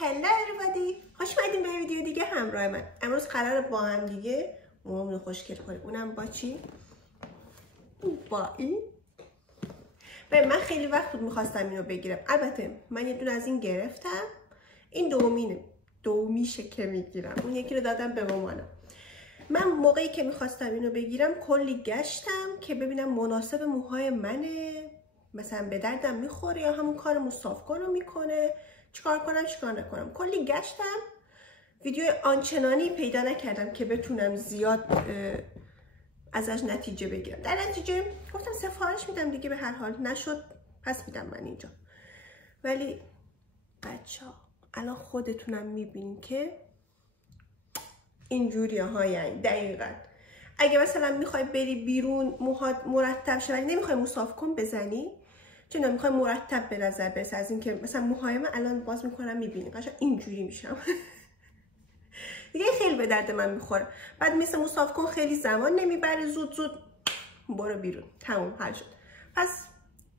هلو everybody، خوش اومدین به ویدیو دیگه همراه من. امروز قراره با هم دیگه موامونو خوشگل کنیم، اونم با چی؟ با این. من خیلی وقت بود میخواستم اینو بگیرم. البته من یه دونه از این گرفتم، این دومیشه که میگیرم، اون یکی رو دادم به مامانم. من موقعی که میخواستم اینو بگیرم کلی گشتم که ببینم مناسب موهای منه، مثلا به دردم میخوره یا همون کار مو صاف کن رو میکنه، چیکار کنم چیکار نکنم. کلی گشتم، ویدیو آنچنانی پیدا نکردم که بتونم زیاد ازش نتیجه بگیرم. در نتیجه گفتم سفارش میدم دیگه، به هر حال نشد پس میدم من اینجا. ولی بچه‌ها الان خودتونم میبینین که اینجوری ها، یعنی دقیقاً اگه مثلا میخوای بری بیرون موهات مرتب شه ولی نمیخوای مو صاف کن بزنی، چون میخوای مرتب به نظر برسه، از اینکه مثلا موهای من الان باز میکنم میبینی قشنگ اینجوری میشم دیگه خیلی به درد من میخوره. بعد مثل مو صاف کن خیلی زمان نمیبره، زود برو بیرون، تموم حل شد. پس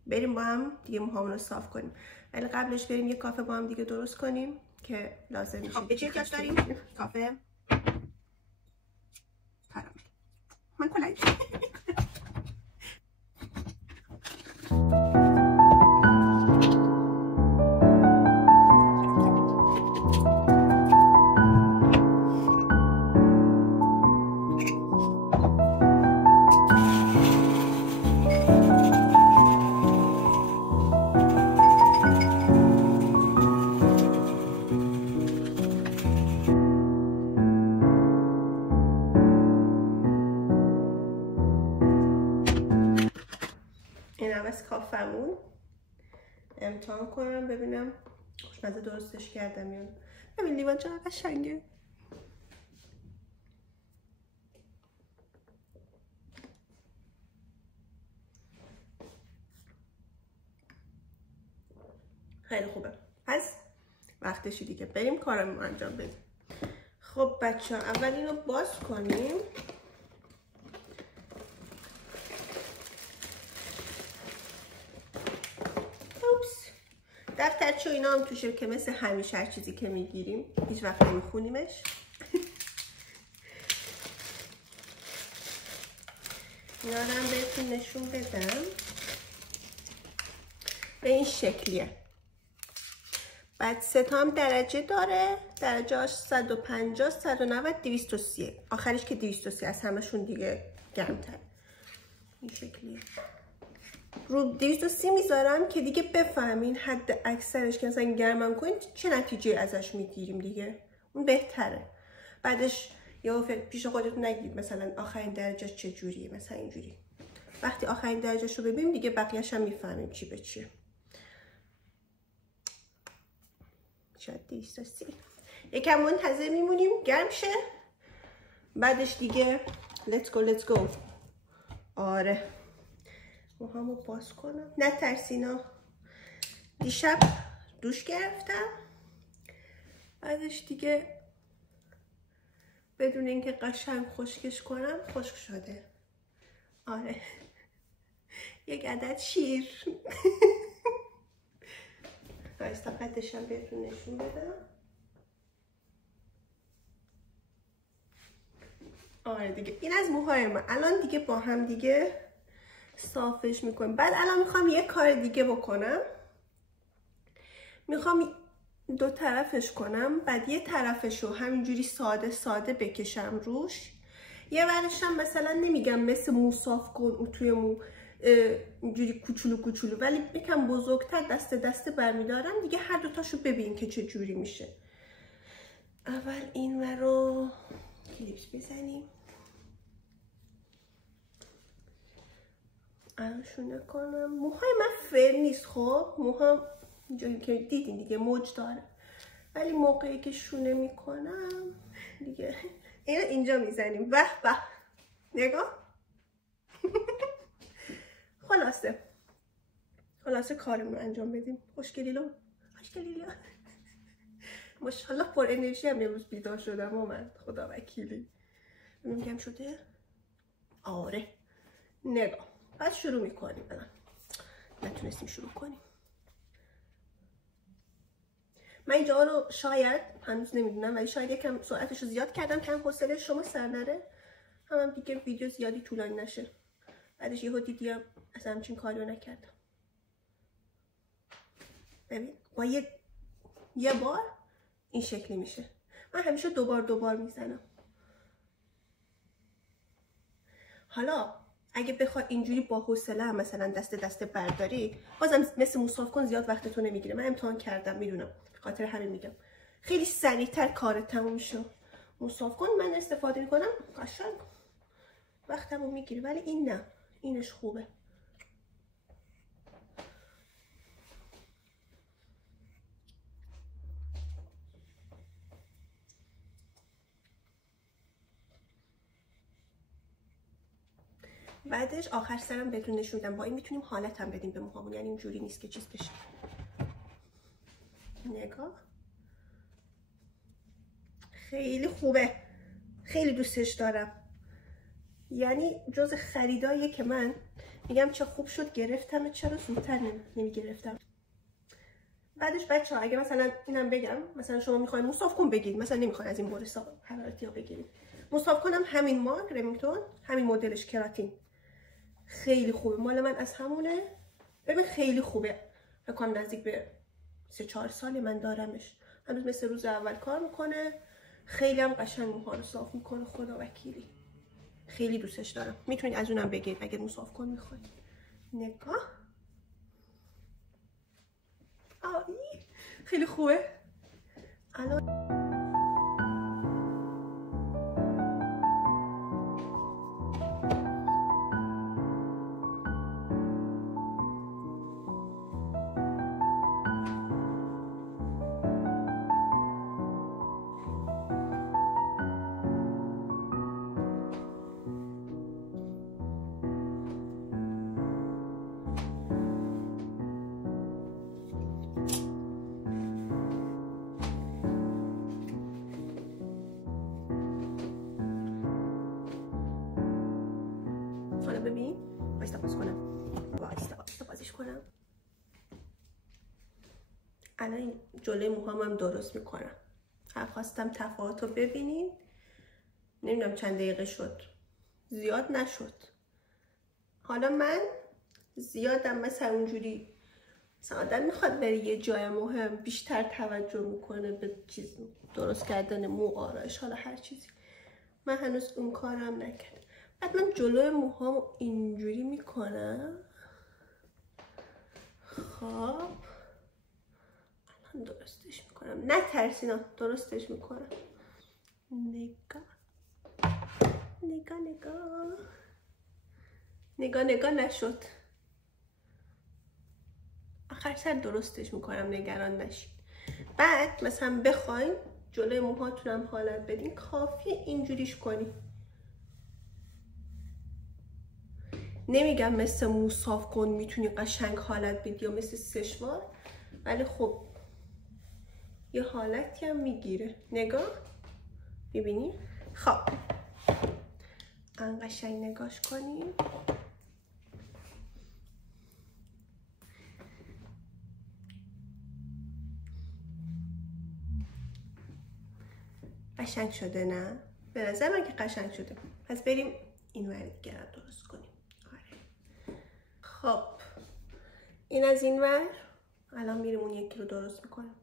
بریم با هم دیگه موهامون رو صاف کنیم، ولی قبلش بریم یه کافه با هم دیگه درست کنیم که لازم میشه. خب چه احتیاج داریم؟ کافه کارامل. من کلایی از کافمون امتحان کنم ببینم خوشمزه درستش کردم یا. ببین لیوان چقدر قشنگه. خیلی خوبه. پس وقتشی دیگه بریم کارمون رو انجام بدیم. خب بچه ها اول اینو باز کنیم. دفترچه و اینا هم توشه که مثل همیشه هر چیزی که میگیریم هیچ وقت نمیخونیمش. اینا رو هم بهتون نشون بدم. به این شکلیه. بعد سه تا هم درجه داره، درجه‌اش 150 190 230. آخرش که 230 از همشون دیگه گرم‌تره. این شکلیه. رو 230 میذارم که دیگه بفهمین حد اکثرش که مثلا گرمم کنین چه نتیجه ازش میگیریم دیگه، اون بهتره. بعدش یا پیش خودتون نگید مثلا آخرین درجهش چه جوریه، مثلا اینجوری. وقتی آخرین درجهش رو ببینیم دیگه بقیه‌اش هم میفهمیم چی به چیه. شاید 230 یکم منتظر میمونیم گرم شه، بعدش دیگه let's go. آره موهامو باز کنم. نترسینا، دیشب دوش گرفتم، بعدش دیگه بدون اینکه قشنگ خشکش کنم خشک شده. آره یک عدد شیر. بایستا قدشم بهتون نشون بدم. آره دیگه این از موهای من. الان دیگه با هم دیگه صافش میکنم. بعد الان میخوام یه کار دیگه بکنم، میخوام دو طرفش کنم، بعد یه طرفش رو همینجوری ساده بکشم روش، یه ورشم مثلا نمیگم مثل مو صاف کن و توی مو اینجوری کوچولو ولی یکم بزرگتر دسته برمیدارم دیگه. هر دوتاشو ببین که چه جوری میشه. اول این ور رو کلیپس بزنیم. الانشون نکنم. موهای من فر نیست، خب موهام اینجایی که دیدین دیگه موج داره، ولی موقعی که شونه میکنم دیگه اینجا میزنیم. به نگاه. خلاصه کارمون رو انجام بدیم. خوشگلیلو ماشاءالله پر انرژی هم امروز بیدار شدم و من خدا وکیلی. میگم شده. آره نگاه. بعد شروع میکنیم. الان نتونستیم شروع کنیم. من اینجا رو شاید هنوز نمیدونم ولی شاید یکم سرعتش رو زیاد کردم کم حوصله شما سر نره، هم دیگه ویدیو زیادی طولانی نشه. بعدش یهو دیدیم اصلا همچین کاری رو نکردم. ببین با یه بار این شکلی میشه. من همیشه دوبار میزنم. حالا اگه بخواد اینجوری با حوصله هم مثلا دسته برداری، بازم مثل موساف کن زیاد وقتتون نمیگیره. من امتحان کردم میدونم، خاطر همین میگم خیلی سریعتر کارت تموم میشه. موساف کن من استفاده میکنم قشنگ وقتمو میگیره، ولی این نه، اینش خوبه. بعدش آخر سرم بهتون نشون میدم با این میتونیم حالت هم بدیم به موهامون، یعنی اینجوری نیست که چیز بشه. نگاه خیلی خوبه، خیلی دوستش دارم. یعنی جز خریداییه که من میگم چه خوب شد گرفتم، چرا زودتر نمیگرفتم. بعدش بچه ها اگه مثلا اینم بگم، مثلا شما میخواین موساف کن بگید، مثلا نمیخواین از این برس حرارتی ها بگیرید، موساف کنم همین مارک رمیتون، همین مدلش کراتین خیلی خوبه، مال من از همونه. ببین خیلی خوبه، فکر کنم نزدیک به 3-4 سال من دارمش، هنوز مثل روز اول کار میکنه، خیلی هم قشنگ موها رو صاف میکنه، خدا وکیلی خیلی دوستش دارم. میتونید از اونم بگید اگه موساف کن میخواید. نگاه آی خیلی خوبه. الان ببین وایستا باز کنم، وایستا بازش کنم. الان این جلوی موهام هم درست میکنم. خواستم تفاوت رو ببینین. نمیدونم چند دقیقه شد، زیاد نشد. حالا من زیادم مثلا اونجوری مثلا آدم میخواد بره یه جای مهم بیشتر توجه میکنه به چیز درست کردن مو، آرایش، حالا هر چیزی. من هنوز اون کارم نکردم. بعد من جلوی موهامو اینجوری میکنم. خب الان درستش میکنم، نترسینا درستش میکنم. نگاه نشد، آخر سر درستش میکنم، نگران نشید. بعد مثلا بخواین جلوی موهاتونم حالت بدین، کافیه اینجوریش کنین. نمیگم مثل موساف کن میتونی قشنگ حالت بدی یا مثل سشوار، ولی خب یه حالتی هم میگیره. نگاه ببینی. خب ان قشنگ نگاش کنیم. قشنگ شده نه؟ به نظر من که قشنگ شده. پس بریم این ور دیگه رو درست کنیم. آره. خب این از این ور. الان میریم اون یکی رو درست میکنم.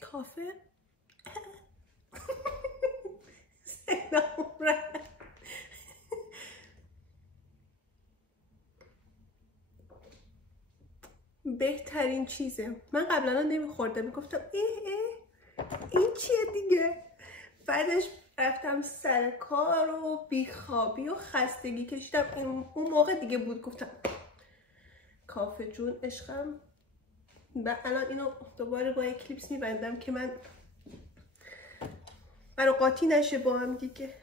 کافه بهترین چیزه. من قبلا نمیخوردم، میگفتم این چیه دیگه. بعدش رفتم سر کار و بیخوابی و خستگی کشیدم، اون موقع دیگه بود گفتم کافه جون عشقم. و الان اینو دوباره با یک کلیپس میبندم که من برای قاطی نشه با هم دیگه.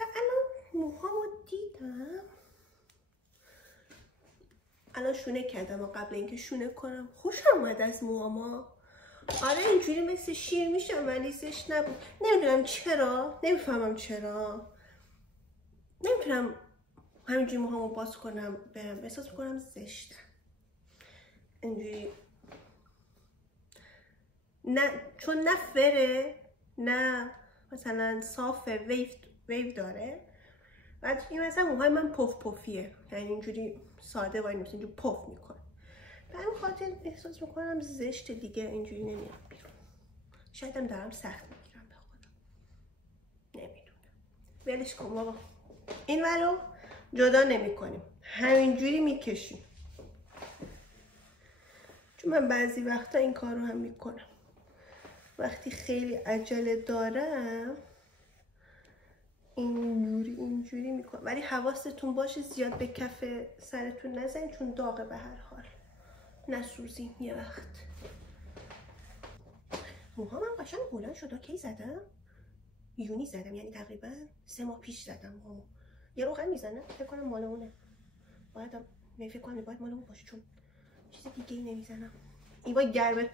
و الان موهامو دیدم، الان شونه کردم و قبل اینکه شونه کنم خوشم اومد از موهاما. آره اینجوری مثل شیر میشم ولی زشت نبود. نمیدونم چرا، نمیفهمم چرا، نمیتونم همینجوری موهامو باز کنم برم احساس میکنم زشته. اینجوری نه چون نه فره نه مثلا صافه ویو داره. بعد این مثلا موهای من پفیه، یعنی اینجوری ساده وای نمیشه، اینجوری پف میکنه. به همین خاطر احساس میکنم زشت دیگه اینجوری نمیرم بیرون. شاید هم دارم سخت میگیرم به خودم، نمیدونم. ولش کن بابا، این ورو جدا نمی کنیم، همینجوری میکشیم. چون من بعضی وقتا این کار رو هم میکنم، وقتی خیلی عجله دارم اینجوری میکنم. ولی حواستون باشه زیاد به کف سرتون نزنید چون داغه، به هر حال نسوزین یه وقت. موها من قشنگ بلند شده. کی زدم؟ یونی زدم، یعنی تقریبا 3 ماه پیش زدم موهامو. یه روغن میزنه فکر کنم مال اونه، باید فکر کنم باید مال اون باشه چون چیز دیگه ای نمیزنم. این وای گرمه.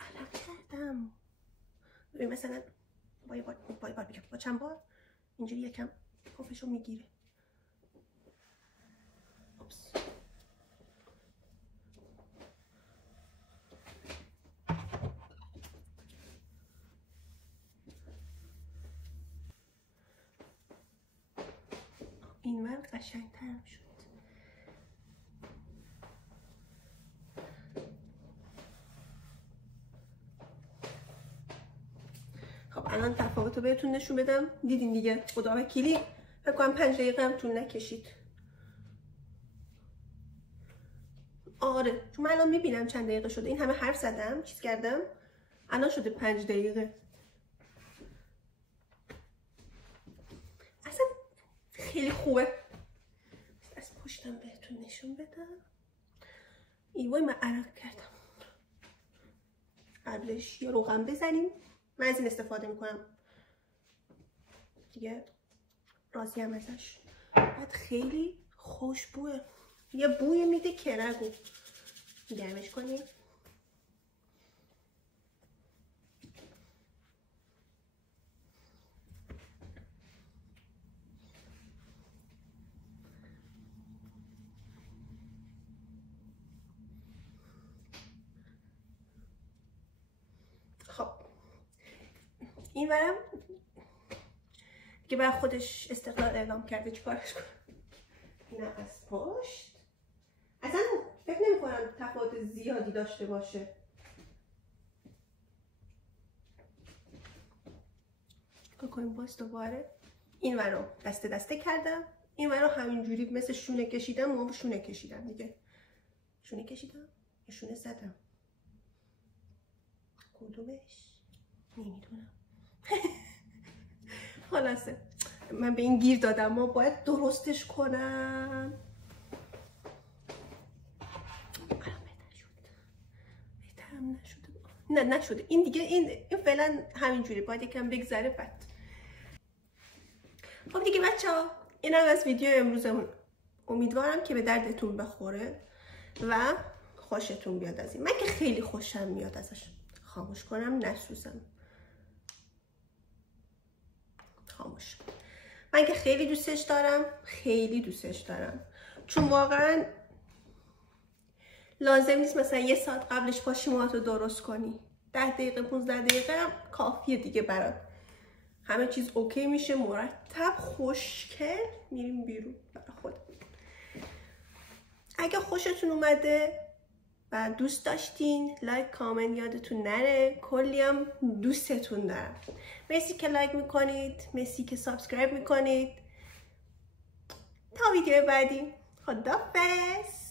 علم کردم. ببین مثلا با یه بار بگم با چند بار اینجوری یکم پفشو میگیره. اوپس. این ور قشنگ‌ترم شد. خب الان تفاوت رو بهتون نشون بدم. دیدین دیگه، خدا وکیلی فکر کنم 5 دقیقه هم طول نکشید. آره چون من الان میبینم چند دقیقه شده. این همه حرف زدم چیز کردم الان شده 5 دقیقه. اصلا خیلی خوبه. از پشتم بهتون نشون بدم. ایوای من عرق کردم. قبلش یه روغن بزنیم. من از این استفاده میکنم دیگه، راضی هم ازش. بعد خیلی خوشبوه، یه بوی میده که نگو. گرمش کنیم. خب این ورم که برای خودش استقلال اعلام کرده، چیکارش کنم؟ اینم از پشت. اصلا فکر نمی کنم تفاوت زیادی داشته باشه. چیکار کنیم باز دوباره؟ این ور رو دسته دسته کردم، این ور رو همینجوری مثل شونه کشیدم. موام شونه کشیدم دیگه. شونه کشیدم یا شونه زدم؟ کدومش؟ نمیدونم. خلاصه من به این گیر دادم، ما باید درستش کنم. بهترم نشده. نه نشده. این دیگه این فعلا همینجوری باید یکم بگذره. بعد خب دیگه بچه‌ها اینم از ویدیو امروزمون. امیدوارم که به دردتون بخوره و خوشتون بیاد از این. من که خیلی خوشم میاد ازش. خاموش کنم نسوزم. خاموش. من که خیلی دوستش دارم، خیلی دوستش دارم، چون واقعا لازم نیست مثلا 1 ساعت قبلش پاشی موهاتو درست کنی. 10 دقیقه 15 دقیقه هم کافیه دیگه برات. همه چیز اوکی میشه، مرتب خوشگل میریم بیرون برای خودم. اگه خوشتون اومده و دوست داشتین لایک کامنت یادتون نره. کلی هم دوستتون دارم. مرسی که لایک میکنید، مرسی که سابسکرایب میکنید. تا ویدیو بعدی، خداحافظ.